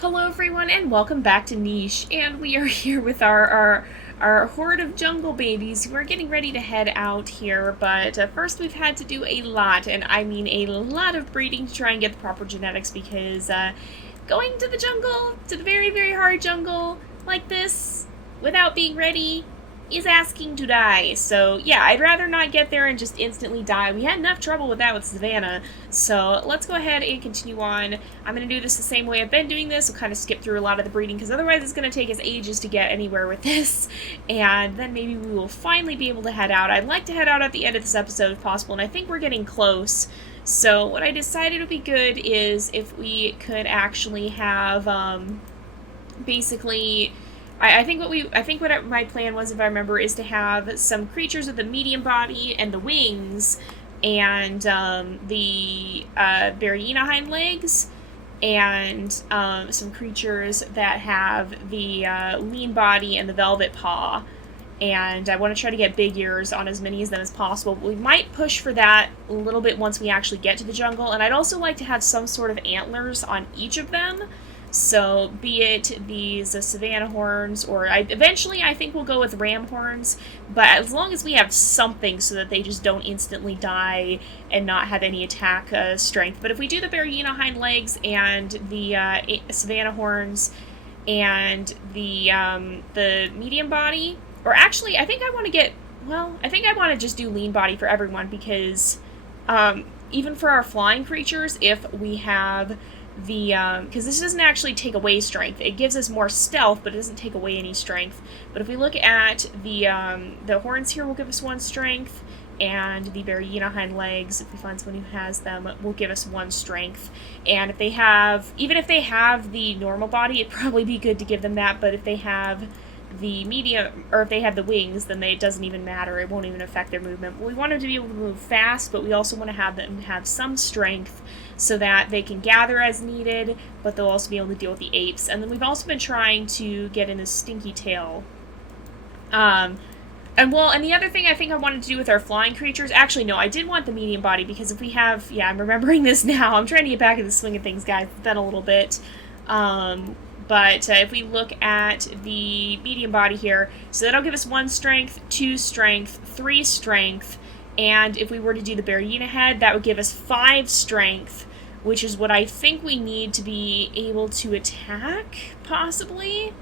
Hello everyone and welcome back to Niche, and we are here with our horde of jungle babies who are getting ready to head out here, but first we've had to do a lot, and I mean a lot of breeding to try and get the proper genetics, because going to the jungle, to the very, very hard jungle like this, without being ready, is asking to die. So yeah, I'd rather not get there and just instantly die. We had enough trouble with that with Savannah, so let's go ahead and continue on. I'm going to do this the same way I've been doing this. We'll kind of skip through a lot of the breeding, because otherwise it's going to take us ages to get anywhere with this, and then maybe we will finally be able to head out. I'd like to head out at the end of this episode if possible, and I think we're getting close. So what I decided would be good is if we could actually have, basically... I think what my plan was, if I remember, is to have some creatures with a medium body and the wings, and the Baryena hind legs, and some creatures that have the lean body and the velvet paw. And I want to try to get big ears on as many of them as possible. We might push for that a little bit once we actually get to the jungle, and I'd also like to have some sort of antlers on each of them. So, be it these Savannah horns, or eventually I think we'll go with ram horns, but as long as we have something so that they just don't instantly die and not have any attack strength. But if we do the Baryena hind legs and the Savannah horns and the medium body, or actually I think I want to get, well, I think I want to just do lean body for everyone, because even for our flying creatures, if we have the, because this doesn't actually take away strength. It gives us more stealth, but it doesn't take away any strength. But if we look at the horns here, will give us 1 strength, and the Baryena hind legs, if we find someone who has them, will give us 1 strength. And if they have, even if they have the normal body, it'd probably be good to give them that, but if they have the medium, or if they have the wings, then it doesn't even matter. It won't even affect their movement. We want them to be able to move fast, but we also want to have them have some strength so that they can gather as needed, but they'll also be able to deal with the apes. And then we've also been trying to get in a stinky tail. And the other thing I think I wanted to do with our flying creatures, actually no, I did want the medium body, because if we have, yeah, I'm remembering this now, I'm trying to get back in the swing of things, guys, it's been a little bit. But if we look at the medium body here, so that'll give us 1 strength, 2 strength, 3 strength, and if we were to do the Baryena head, that would give us 5 strength, which is what I think we need to be able to attack, possibly.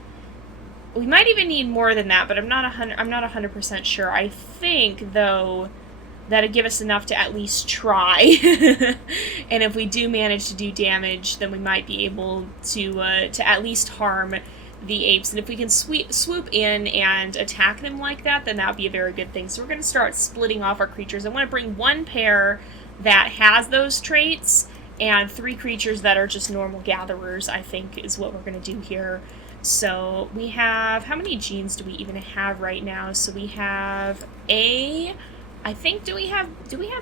We might even need more than that, but I'm not 100% sure. I think, though, that'd give us enough to at least try. And if we do manage to do damage, then we might be able to at least harm the apes. And if we can swoop in and attack them like that, then that would be a very good thing. So we're going to start splitting off our creatures. I want to bring 1 pair that has those traits, and 3 creatures that are just normal gatherers, I think, is what we're going to do here. So we have, how many genes do we even have right now? So we have A... I think, do we have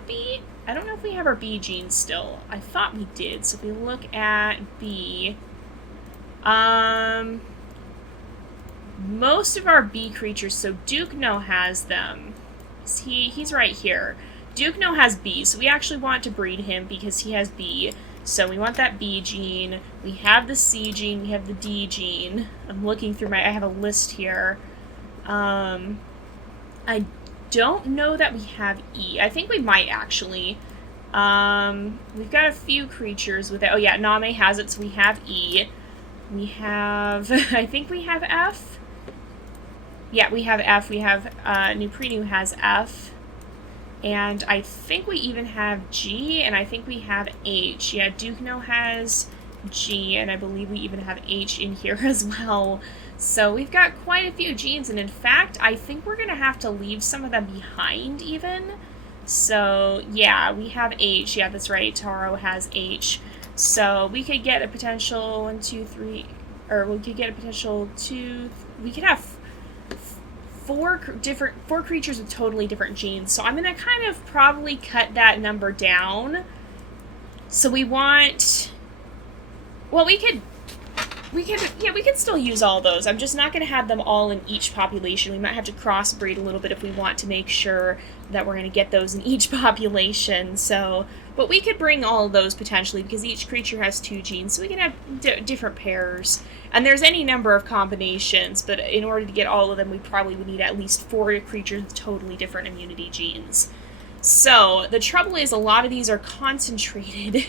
B? I don't know if we have our B genes still. I thought we did. So if we look at B, most of our B creatures, so Duke-No has them. He's right here. Duke-No has B, so we actually want to breed him because he has B. So we want that B gene. We have the C gene, we have the D gene. I'm looking through I have a list here. I don't know that we have E. I think we might, actually. We've got a few creatures with it. Oh yeah, Name has it, so we have E. We have, I think we have F. Yeah, we have F. We have, Nuprinu has F. And I think we even have G, and I think we have H. Yeah, Duke-No has G, and I believe we even have H in here as well. So we've got quite a few genes, and in fact, I think we're going to have to leave some of them behind even. So yeah, we have H. Yeah, that's right, Taro has H. So we could get a potential 1, 2, 3, or we could get a potential 2, we could have 4 creatures with totally different genes. So I'm going to kind of probably cut that number down. So we want, well, we could We can still use all those. I'm just not going to have them all in each population. We might have to crossbreed a little bit if we want to make sure that we're going to get those in each population. So, but we could bring all of those potentially because each creature has 2 genes, so we can have different pairs. And there's any number of combinations, but in order to get all of them, we probably would need at least 4 creatures with totally different immunity genes. So, the trouble is a lot of these are concentrated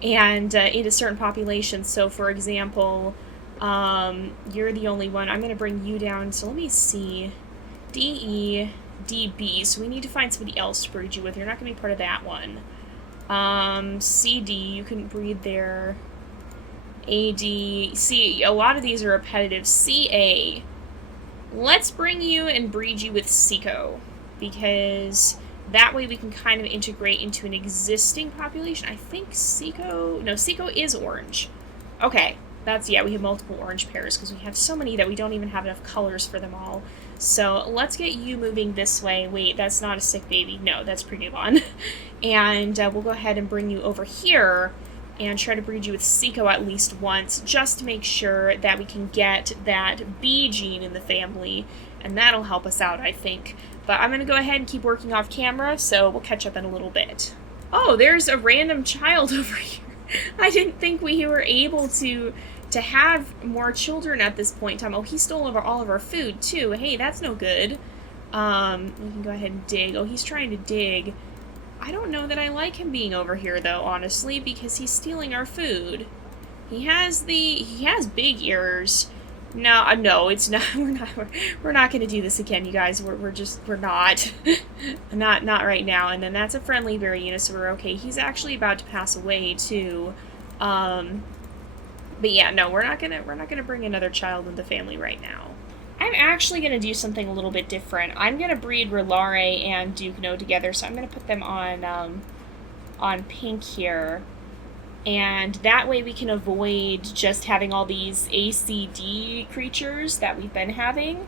and into certain populations. So, for example, you're the only one. I'm going to bring you down. So, let me see. DE, DB. So, we need to find somebody else to breed you with. You're not going to be part of that one. CD, you can breed there. AD. C, a lot of these are repetitive. CA. Let's bring you and breed you with Seco. Because that way we can kind of integrate into an existing population. I think Seco is orange. Okay, we have multiple orange pairs because we have so many that we don't even have enough colors for them all. So let's get you moving this way. Wait, that's not a sick baby. No, that's pre-newborn. And we'll go ahead and bring you over here and try to breed you with Seco at least once, just to make sure that we can get that B gene in the family, and that'll help us out, I think. But I'm going to go ahead and keep working off camera, so we'll catch up in a little bit. Oh, there's a random child over here. I didn't think we were able to have more children at this point in time. Oh, he stole all of our food, too. Hey, that's no good. We can go ahead and dig. Oh, he's trying to dig. I don't know that I like him being over here, though, honestly, because he's stealing our food. He has big ears. No, it's not. We're not going to do this again, you guys. We're not. not right now. And then that's a friendly Berryina, so we're okay. He's actually about to pass away too. But yeah, no, we're not gonna bring another child into the family right now. I'm actually gonna do something a little bit different. I'm gonna breed Relare and Dugno together, so I'm gonna put them on pink here. And that way we can avoid just having all these ACD creatures that we've been having.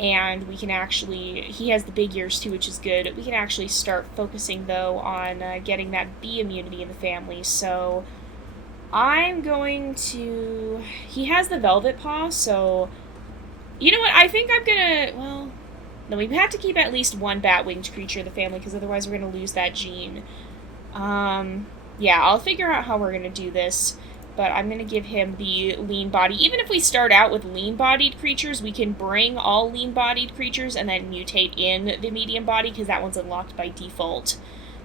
And we can actually, he has the big ears too, which is good. We can actually start focusing, though, on getting that B immunity in the family. So I'm going to, he has the velvet paw, so, you know what, I think I'm gonna, well, no, we have to keep at least one bat-winged creature in the family, because otherwise we're gonna lose that gene. Yeah, I'll figure out how we're going to do this, but I'm going to give him the lean body. Even if we start out with lean-bodied creatures, we can bring all lean-bodied creatures and then mutate in the medium body, because that one's unlocked by default.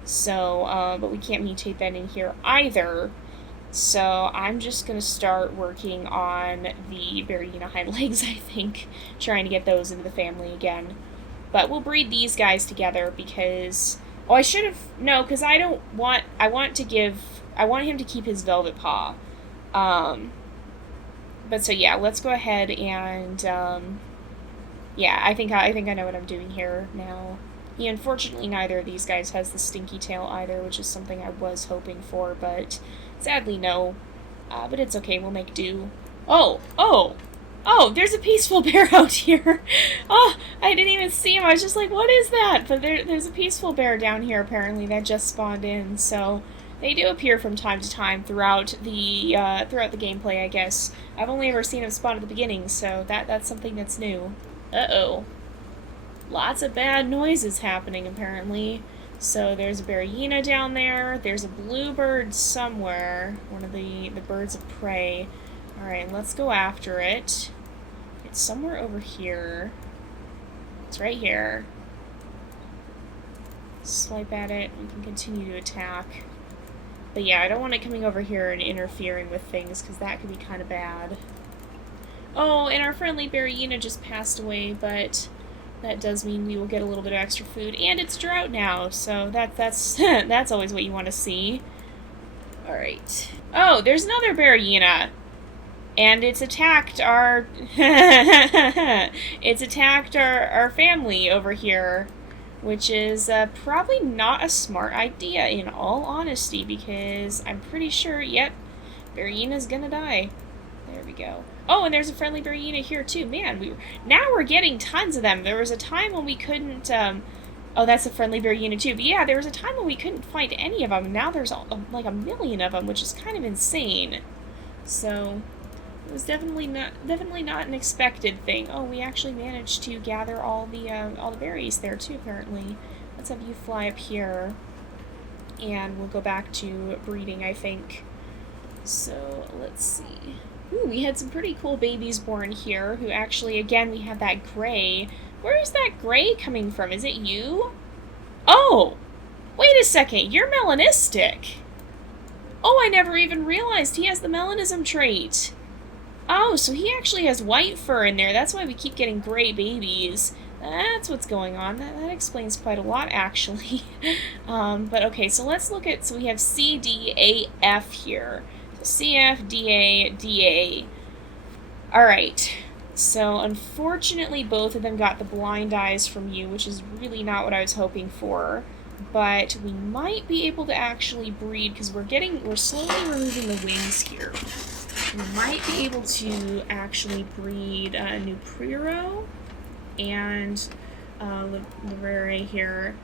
So, but we can't mutate that in here either. So I'm just going to start working on the Berryina hind legs, I think, trying to get those into the family again. But we'll breed these guys together because... Oh, I should have... No, because I want him to keep his velvet paw. But so, yeah, let's go ahead and, yeah, I think I know what I'm doing here now. Yeah, unfortunately, neither of these guys has the stinky tail either, which is something I was hoping for, but sadly, no. But it's okay, we'll make do. Oh, there's a peaceful bear out here. Oh, I didn't even see him. I was just like, what is that? But there's a peaceful bear down here, apparently, that just spawned in. So they do appear from time to time throughout the gameplay, I guess. I've only ever seen him spawn at the beginning, so that's something that's new. Uh-oh. Lots of bad noises happening, apparently. So there's a Berryina down there. There's a bluebird somewhere. One of the birds of prey. Alright, let's go after it. It's somewhere over here. It's right here. Swipe at it. We can continue to attack. But yeah, I don't want it coming over here and interfering with things, because that could be kind of bad. Oh, and our friendly Berryina just passed away, but that does mean we will get a little bit of extra food. And it's drought now, so that's that's always what you want to see. Alright. Oh, there's another Berryina! And it's attacked our our family over here, which is probably not a smart idea in all honesty, because I'm pretty sure, yep, Berryina's gonna die. There we go. Oh, and there's a friendly Berryina here too. Man, now we're getting tons of them. There was a time when we couldn't oh, that's a friendly Berryina too. But yeah, there was a time when we couldn't find any of them. Now there's like a million of them, which is kind of insane. So It was definitely not an expected thing. Oh, we actually managed to gather all the berries there too, apparently. Let's have you fly up here, and we'll go back to breeding, I think. So, let's see. Ooh, we had some pretty cool babies born here, who actually, again, we have that gray. Where is that gray coming from? Is it you? Oh! Wait a second, you're melanistic! Oh, I never even realized he has the melanism trait! Oh, so he actually has white fur in there. That's why we keep getting gray babies. That's what's going on. That explains quite a lot, actually. But okay, so let's look at... So we have C, D, A, F here. So C, F, D, A, D, A. Alright. So, unfortunately, both of them got the blind eyes from you, which is really not what I was hoping for. But we might be able to actually breed, because we're slowly removing the wings here. We might be able to actually breed Nupriro and Livrere here.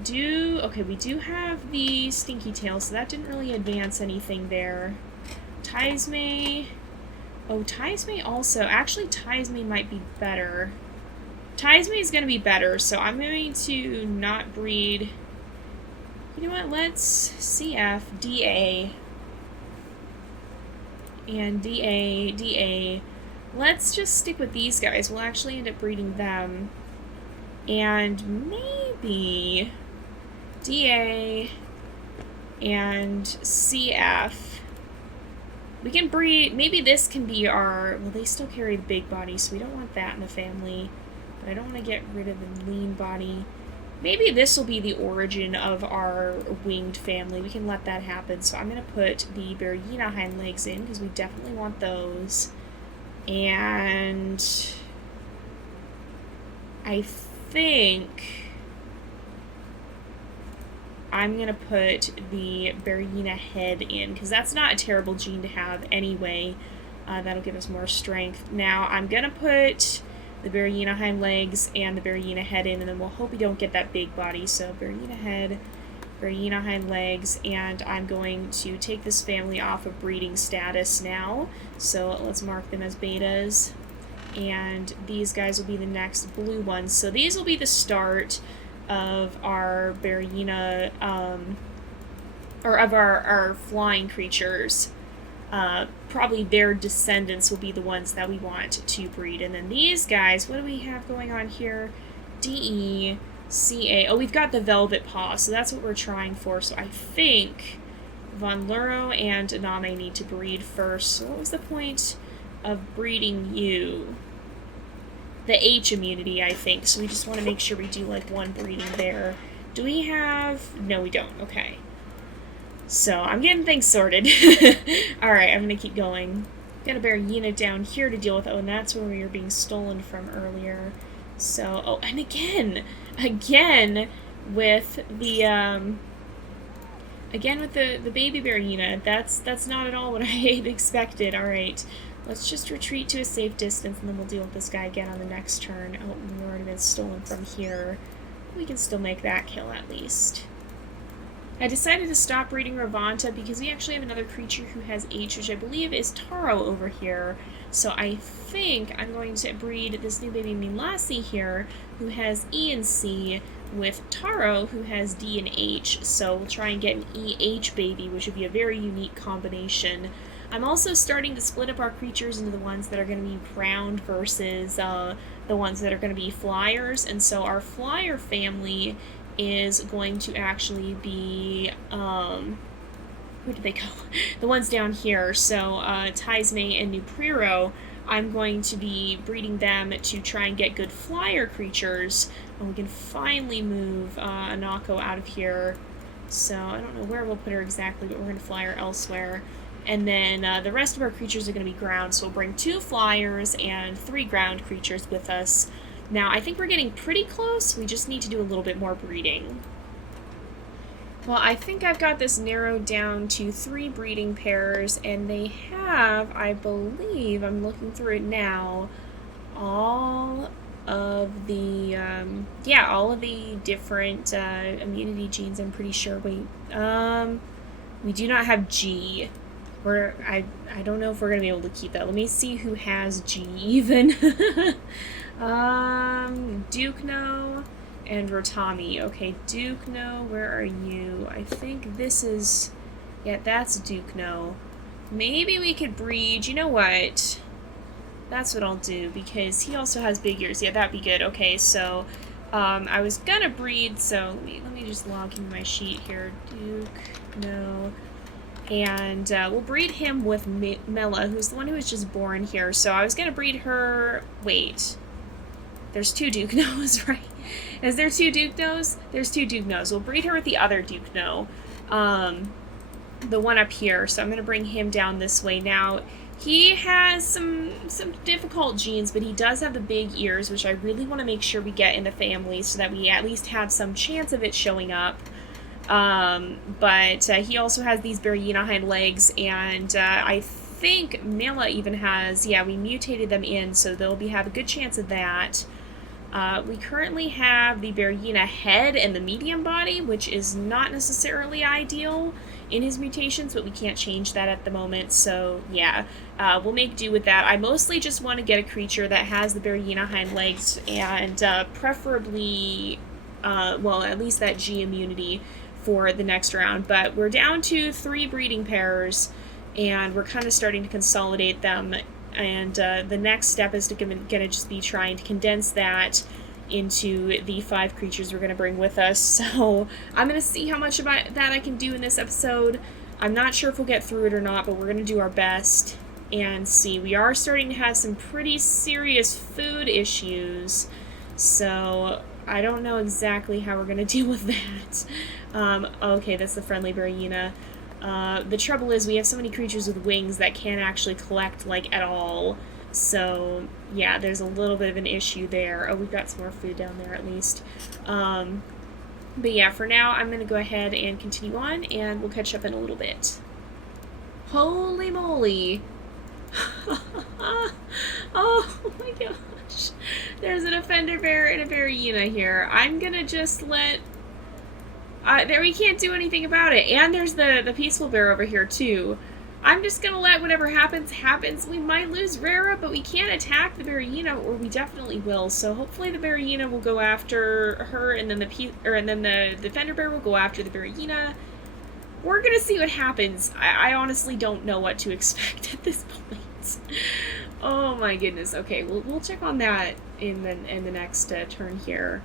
Okay, we do have the Stinky Tail, so that didn't really advance anything there. Tysme. Oh, Tysme also. Actually, Tysme might be better. Tysme is going to be better, so I'm going to not breed. You know what? Let's CF, DA. And DA, DA. Let's just stick with these guys. We'll actually end up breeding them. And maybe DA and CF. We can breed, maybe this can be our, well, they still carry the big body, so we don't want that in the family. But I don't want to get rid of the lean body. Maybe this will be the origin of our winged family. We can let that happen. So I'm going to put the Berryina hind legs in, because we definitely want those. And I think I'm going to put the Berryina head in, because that's not a terrible gene to have anyway. That'll give us more strength. Now I'm going to put the Berryina hind legs and the Berryina head in, and then we'll hope we don't get that big body. So Berryina head, Berryina hind legs, and I'm going to take this family off of breeding status now. So let's mark them as betas, and these guys will be the next blue ones. So these will be the start of our Berryina, or of our flying creatures. Probably their descendants will be the ones that we want to breed. And then these guys, what do we have going on here? DE, CA. Oh, we've got the Velvet Paw, so that's what we're trying for. So I think Von Luro and Aname need to breed first. So what was the point of breeding you? The H immunity, I think. So we just want to make sure we do like one breeding there. Do we have... No, we don't. Okay. So, I'm getting things sorted. Alright, I'm going to keep going. Got a Berryina down here to deal with. Oh, and that's where we were being stolen from earlier. So, oh, and again with the, the baby Berryina. That's not at all what I had expected. Alright, let's just retreat to a safe distance, and then we'll deal with this guy again on the next turn. Oh, we've already been stolen from here. We can still make that kill at least. I decided to stop breeding Ravanta because we actually have another creature who has H, which I believe is Taro over here. So I think I'm going to breed this new baby Milasi here, who has E and C, with Taro, who has D and H. So we'll try and get an EH baby, which would be a very unique combination. I'm also starting to split up our creatures into the ones that are going to be ground versus the ones that are going to be flyers. And so our flyer family is going to actually be, where did they go? The ones down here. So, Tysme and Nupriro, I'm going to be breeding them to try and get good flyer creatures. And we can finally move Anako out of here. So, I don't know where we'll put her exactly, but we're going to fly her elsewhere. And then the rest of our creatures are going to be ground, so we'll bring 2 flyers and 3 ground creatures with us. Now, I think we're getting pretty close. We just need to do a little bit more breeding. Well, I think I've got this narrowed down to 3 breeding pairs, and they have, I believe, I'm looking through it now, all of the, all of the different immunity genes, I'm pretty sure. Wait, we do not have G. I don't know if we're gonna be able to keep that. Let me see who has G even. Duke no, and Rotami. Okay, Duke no, where are you? I think this is, yeah, that's Duke no. Maybe we could breed, you know what? That's what I'll do, because he also has big ears. Yeah, that'd be good. Okay, so, I was gonna breed, so let me just log in my sheet here. Duke no. And we'll breed him with Mela, who's the one who was just born here. So I was going to breed her... Wait. There's 2 Duke No's, right? Is there 2 Duke No's? There's 2 Duke No's. We'll breed her with the other Duke No. The one up here. So I'm going to bring him down this way. Now, he has some difficult genes, but he does have the big ears, which I really want to make sure we get in the family so that we at least have some chance of it showing up. But he also has these Berryina hind legs, and I think Mela even has, yeah, we mutated them in, so they'll have a good chance of that. We currently have the Berryina head and the medium body, which is not necessarily ideal in his mutations, but we can't change that at the moment, so yeah, we'll make do with that. I mostly just want to get a creature that has the Berryina hind legs, and preferably, well, at least that G immunity for the next round, but we're down to 3 breeding pairs, and we're kind of starting to consolidate them, and the next step is gonna just be trying to condense that into the 5 creatures we're gonna bring with us. So I'm gonna see how much about that I can do in this episode. I'm not sure if we'll get through it or not, but we're gonna do our best and see. We are starting to have some pretty serious food issues, so I don't know exactly how we're going to deal with that. Okay, that's the friendly Berryina. The trouble is we have so many creatures with wings that can't actually collect, like, at all. So, yeah, there's a little bit of an issue there. Oh, we've got some more food down there, at least. But yeah, for now, I'm going to go ahead and continue on, and we'll catch up in a little bit. Holy moly! Oh my gosh. There's an offender bear and a Berryina here. I'm gonna just let... there, we can't do anything about it. And there's the peaceful bear over here, too. I'm just gonna let whatever happens, happens. We might lose Rara, but we can't attack the Berryina, or we definitely will. So hopefully the Berryina will go after her, and then the defender bear will go after the Berryina. We're gonna see what happens. I honestly don't know what to expect at this point. Oh my goodness. Okay, we'll check on that in the next turn here.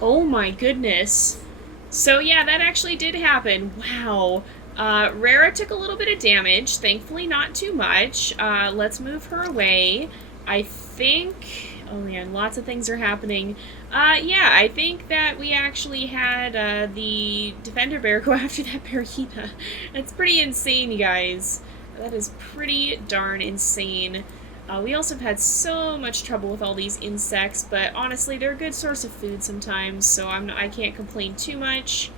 Oh my goodness. So yeah, that actually did happen. Wow. Rara took a little bit of damage. Thankfully not too much. Let's move her away. I think... Oh man, lots of things are happening. Yeah, I think that we actually had the defender bear go after that Berryina. That's pretty insane, you guys. That is pretty darn insane. We also have had so much trouble with all these insects, but honestly, they're a good source of food sometimes, so I can't complain too much.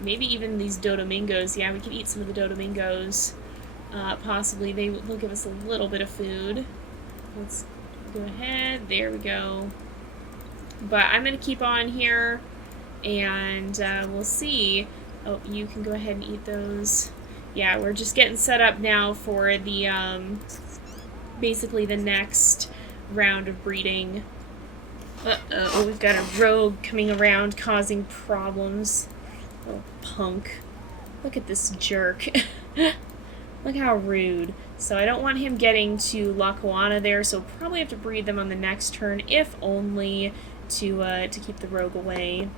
Maybe even these Dodomingos. Yeah, we could eat some of the Dodomingos. Possibly. They'll give us a little bit of food. Let's go ahead. There we go. But I'm going to keep on here, and we'll see. Oh, you can go ahead and eat those. Yeah, we're just getting set up now for the, basically the next round of breeding. Uh-oh, we've got a rogue coming around causing problems. Oh, punk. Look at this jerk. Look how rude. So I don't want him getting to Lackawanna there, so probably have to breed them on the next turn, if only to keep the rogue away.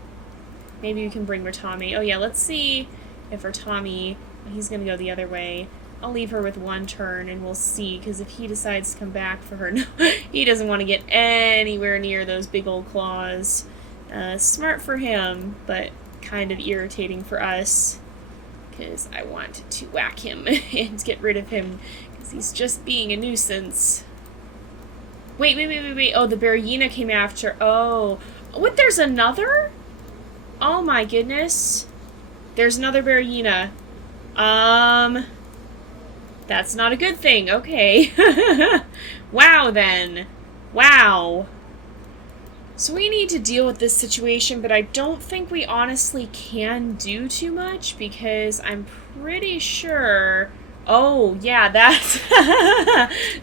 Maybe we can bring Rotami. Oh yeah, let's see if Rotami... He's gonna go the other way. I'll leave her with 1 turn, and we'll see, because if he decides to come back for her... No, he doesn't want to get anywhere near those big old claws. Smart for him, but kind of irritating for us, because I want to whack him and get rid of him, because he's just being a nuisance. Wait. Oh, the Berryina came after... Oh. What, there's another? Oh my goodness. There's another Berryina. That's not a good thing. Okay. Wow, then. Wow. So we need to deal with this situation, but I don't think we honestly can do too much, because I'm pretty sure. Oh yeah, that's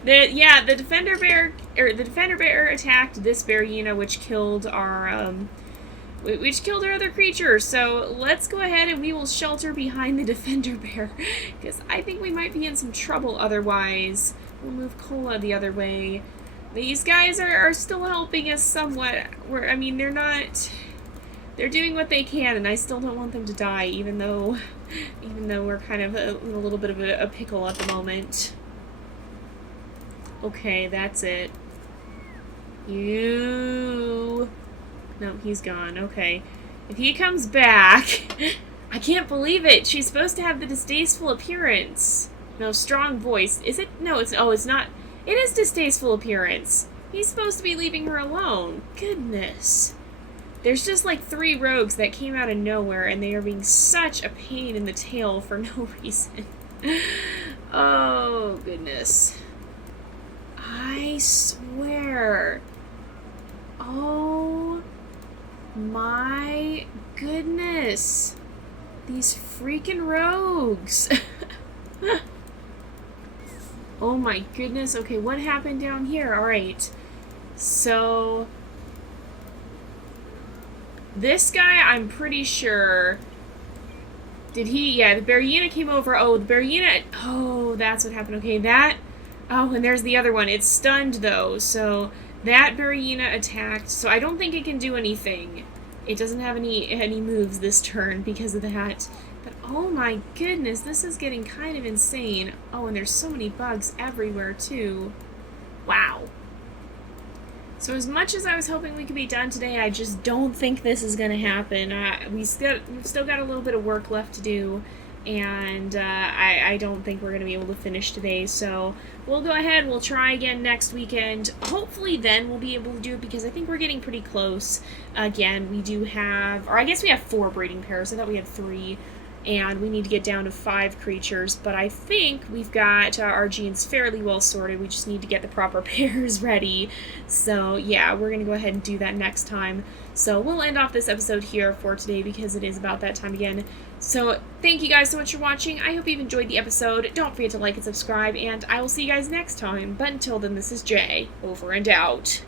the defender bear attacked this Bearina, which killed our other creature. So let's go ahead and we will shelter behind the defender bear because I think we might be in some trouble otherwise. We'll move Cola the other way. These guys are still helping us somewhat. I mean, they're doing what they can, and I still don't want them to die, even though we're kind of in a little bit of a pickle at the moment. Okay, that's it. No, he's gone. Okay. If he comes back, I can't believe it. She's supposed to have the distasteful appearance. No, strong voice. Is it? No, it's not. It is distasteful appearance. He's supposed to be leaving her alone. Goodness. There's just like 3 rogues that came out of nowhere, and they are being such a pain in the tail for no reason. Oh, goodness. I swear. Oh, my goodness. These freaking rogues. Oh my goodness. Okay, what happened down here? Alright. So this guy, I'm pretty sure... Did he... Yeah, the Bearina came over. Oh, the Bearina... Oh, that's what happened. Okay, that... Oh, and there's the other one. It's stunned, though. So that Bearina attacked. So I don't think it can do anything. It doesn't have any moves this turn because of that. But oh my goodness, this is getting kind of insane. Oh, and there's so many bugs everywhere, too. Wow. So as much as I was hoping we could be done today, I just don't think this is going to happen. We've still got a little bit of work left to do, and I don't think we're going to be able to finish today. So we'll go ahead, we'll try again next weekend. Hopefully then we'll be able to do it, because I think we're getting pretty close. Again, we do have, or I guess we have 4 breeding pairs. I thought we had 3. And we need to get down to 5 creatures, but I think we've got our genes fairly well sorted. We just need to get the proper pairs ready. So yeah, we're going to go ahead and do that next time. So we'll end off this episode here for today because it is about that time again. So thank you guys so much for watching. I hope you've enjoyed the episode. Don't forget to like and subscribe, and I will see you guys next time. But until then, this is Jay, over and out.